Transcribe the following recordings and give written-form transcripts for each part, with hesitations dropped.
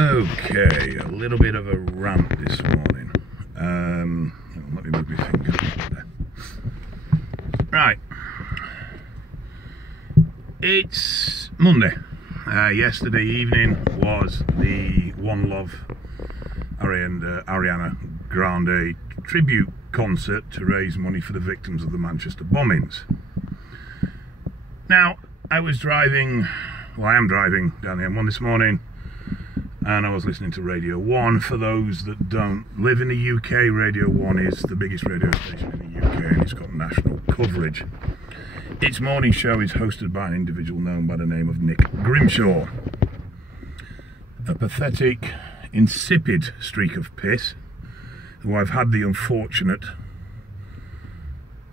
Okay, a little bit of a rant this morning. Let me move my finger there. Right, it's Monday. Yesterday evening was the One Love Ariana Grande tribute concert to raise money for the victims of the Manchester bombings. Now, I am driving down the M1 this morning, and I was listening to Radio 1. For those that don't live in the UK, Radio 1 is the biggest radio station in the UK, and it's got national coverage. Its morning show is hosted by an individual known by the name of Nick Grimshaw. A pathetic, insipid streak of piss, who I've had the unfortunate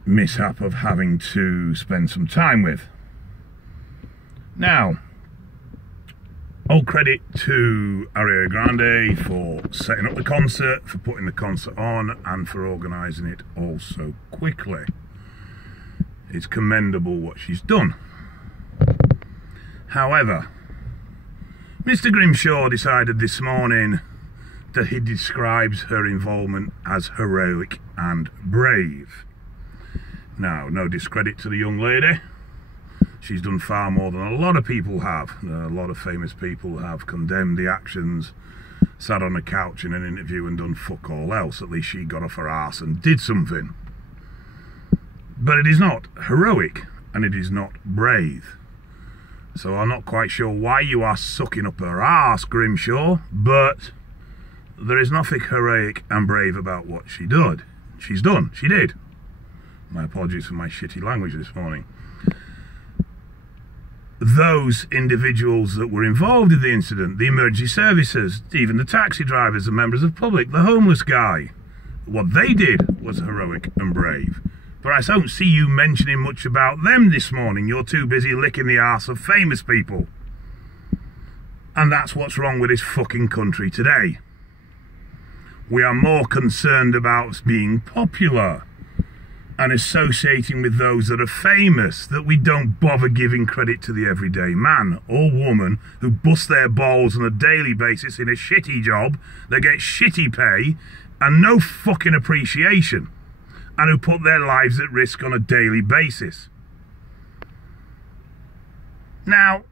mishap of having to spend some time with. Now, all credit to Ariana Grande for setting up the concert, for putting the concert on, and for organising it all so quickly. It's commendable what she's done. However, Mr. Grimshaw decided this morning that he describes her involvement as heroic and brave. Now, no discredit to the young lady. She's done far more than a lot of people have. A lot of famous people have condemned the actions, sat on a couch in an interview and done fuck all else. At least she got off her arse and did something. But it is not heroic, and it is not brave. So I'm not quite sure why you are sucking up her arse, Grimshaw, but there is nothing heroic and brave about what she did. She did. My apologies for my shitty language this morning. Those individuals that were involved in the incident, the emergency services, even the taxi drivers, the members of the public, the homeless guy, what they did was heroic and brave. But I don't see you mentioning much about them this morning. You're too busy licking the arse of famous people. And that's what's wrong with this fucking country today. We are more concerned about being popular and associating with those that are famous, that we don't bother giving credit to the everyday man or woman who bust their balls on a daily basis in a shitty job, that gets shitty pay and no fucking appreciation, and who put their lives at risk on a daily basis. Now,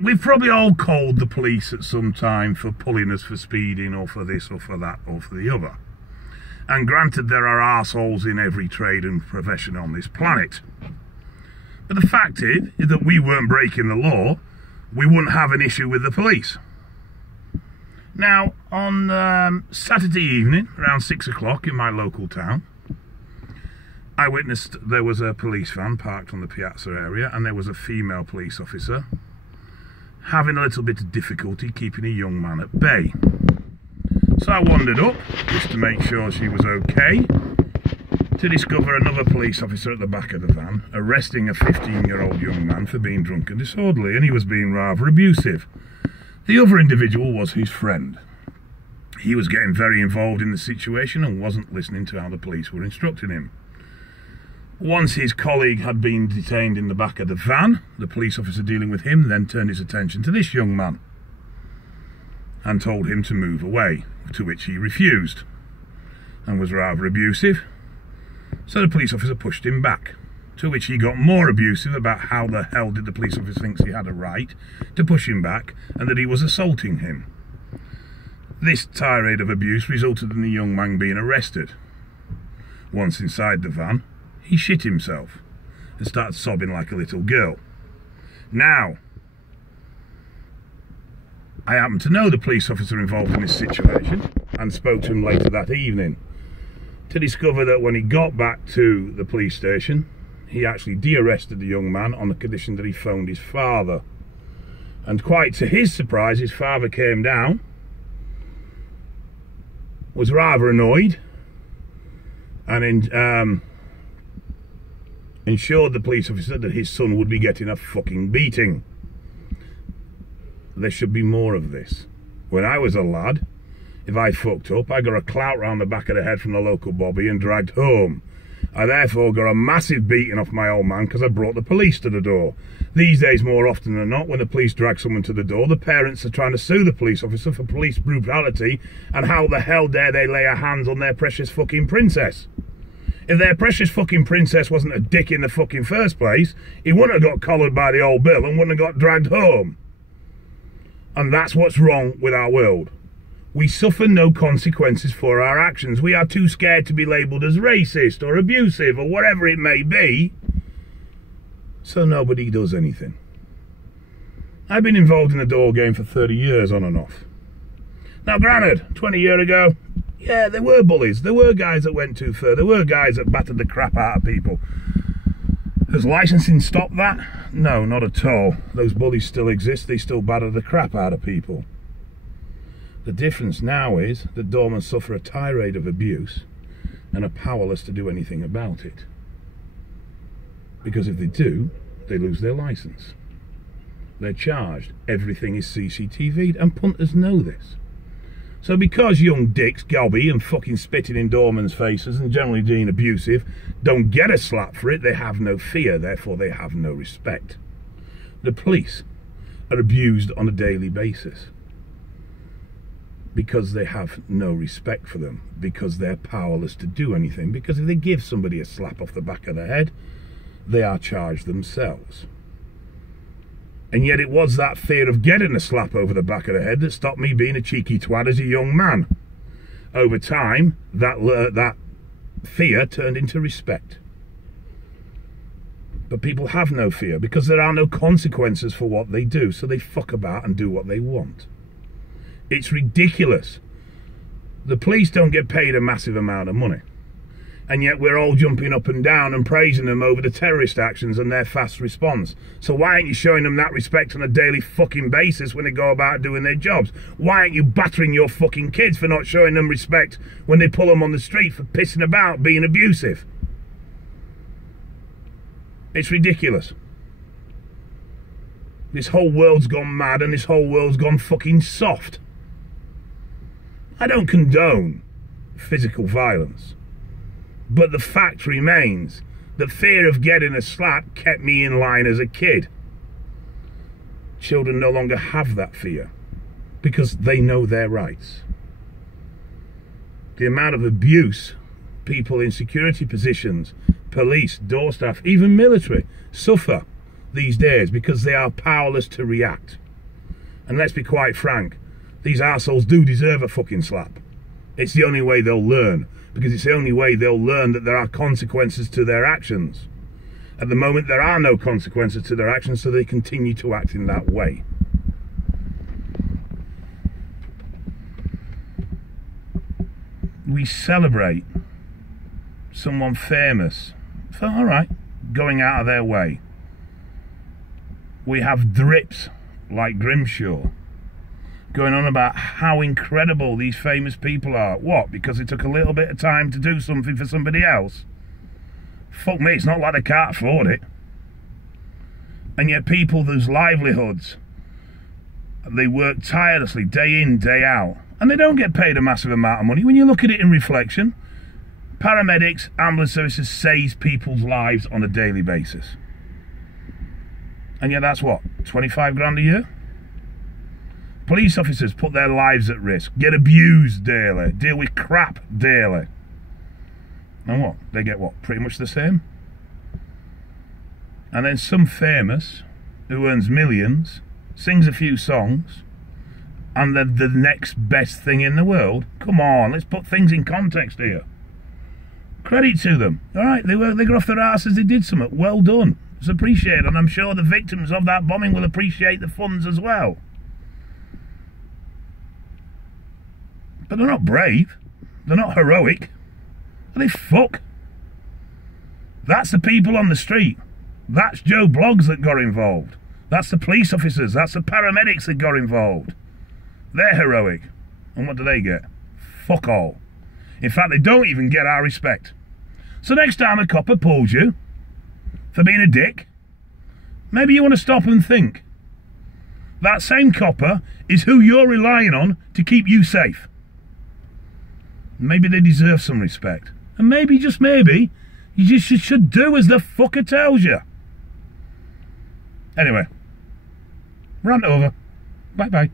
we've probably all called the police at some time for pulling us for speeding, or for this or for that or for the other. And granted, there are arseholes in every trade and profession on this planet. But the fact is that we weren't breaking the law, we wouldn't have an issue with the police. Now, on Saturday evening, around 6 o'clock in my local town, I witnessed there was a police van parked on the piazza area, and there was a female police officer having a little bit of difficulty keeping a young man at bay. So I wandered up, just to make sure she was okay, to discover another police officer at the back of the van, arresting a 15-year-old young man for being drunk and disorderly, and he was being rather abusive. The other individual was his friend. He was getting very involved in the situation and wasn't listening to how the police were instructing him. Once his colleague had been detained in the back of the van, the police officer dealing with him then turned his attention to this young man and told him to move away, to which he refused and was rather abusive. So the police officer pushed him back, to which he got more abusive about how the hell did the police officer think he had a right to push him back and that he was assaulting him. This tirade of abuse resulted in the young man being arrested. Once inside the van, he shit himself and started sobbing like a little girl. Now, I happen to know the police officer involved in this situation and spoke to him later that evening to discover that when he got back to the police station, he actually de-arrested the young man on the condition that he phoned his father. And quite to his surprise, his father came down, was rather annoyed, and ensured the police officer that his son would be getting a fucking beating. There should be more of this. When I was a lad, if I fucked up, I got a clout round the back of the head from the local bobby and dragged home. I therefore got a massive beating off my old man because I brought the police to the door. These days, more often than not, when the police drag someone to the door, the parents are trying to sue the police officer for police brutality, and how the hell dare they lay a hands on their precious fucking princess. If their precious fucking princess wasn't a dick in the fucking first place, he wouldn't have got collared by the old bill and wouldn't have got dragged home. And that's what's wrong with our world. We suffer no consequences for our actions. We are too scared to be labelled as racist or abusive or whatever it may be, so nobody does anything. I've been involved in the door game for 30 years on and off. Now granted, 20 years ago, yeah, there were bullies. There were guys that went too far. There were guys that battered the crap out of people. Has licensing stopped that? No, not at all. Those bullies still exist. They still batter the crap out of people. The difference now is that doormen suffer a tirade of abuse and are powerless to do anything about it. Because if they do, they lose their license. They're charged. Everything is CCTV'd, and punters know this. So because young dicks, gobby and fucking spitting in doormen's faces and generally being abusive don't get a slap for it, they have no fear, therefore they have no respect. The police are abused on a daily basis because they have no respect for them, because they're powerless to do anything, because if they give somebody a slap off the back of the head, they are charged themselves. And yet it was that fear of getting a slap over the back of the head that stopped me being a cheeky twat as a young man. Over time, that fear turned into respect. But people have no fear because there are no consequences for what they do, so they fuck about and do what they want. It's ridiculous. The police don't get paid a massive amount of money. And yet we're all jumping up and down and praising them over the terrorist actions and their fast response. So why aren't you showing them that respect on a daily fucking basis when they go about doing their jobs? Why aren't you battering your fucking kids for not showing them respect when they pull them on the street for pissing about, being abusive? It's ridiculous. This whole world's gone mad and this whole world's gone fucking soft. I don't condone physical violence. But the fact remains that fear of getting a slap kept me in line as a kid. Children no longer have that fear because they know their rights. The amount of abuse people in security positions, police, door staff, even military, suffer these days because they are powerless to react. And let's be quite frank, these arseholes do deserve a fucking slap. It's the only way they'll learn. Because it's the only way they'll learn that there are consequences to their actions. At the moment, there are no consequences to their actions, so they continue to act in that way. We celebrate someone famous for, all right, going out of their way. We have drips like Grimshaw going on about how incredible these famous people are. What? Because it took a little bit of time to do something for somebody else? Fuck me, it's not like they can't afford it. And yet people whose livelihoods, they work tirelessly day in, day out, and they don't get paid a massive amount of money. When you look at it in reflection, paramedics, ambulance services saves people's lives on a daily basis. And yet that's what, 25 grand a year? Police officers put their lives at risk, get abused daily, deal with crap daily. And what? They get what? Pretty much the same? And then some famous, who earns millions, sings a few songs, and they're the next best thing in the world. Come on, let's put things in context here. Credit to them. All right, they got off their asses, they did something. Well done. It's appreciated, and I'm sure the victims of that bombing will appreciate the funds as well. But they're not brave. They're not heroic. Are they fuck? That's the people on the street. That's Joe Bloggs that got involved. That's the police officers. That's the paramedics that got involved. They're heroic. And what do they get? Fuck all. In fact, they don't even get our respect. So next time a copper pulls you for being a dick, maybe you want to stop and think. That same copper is who you're relying on to keep you safe. Maybe they deserve some respect. And maybe, just maybe, You just should do as the fucker tells you. Anyway, rant over. Bye bye.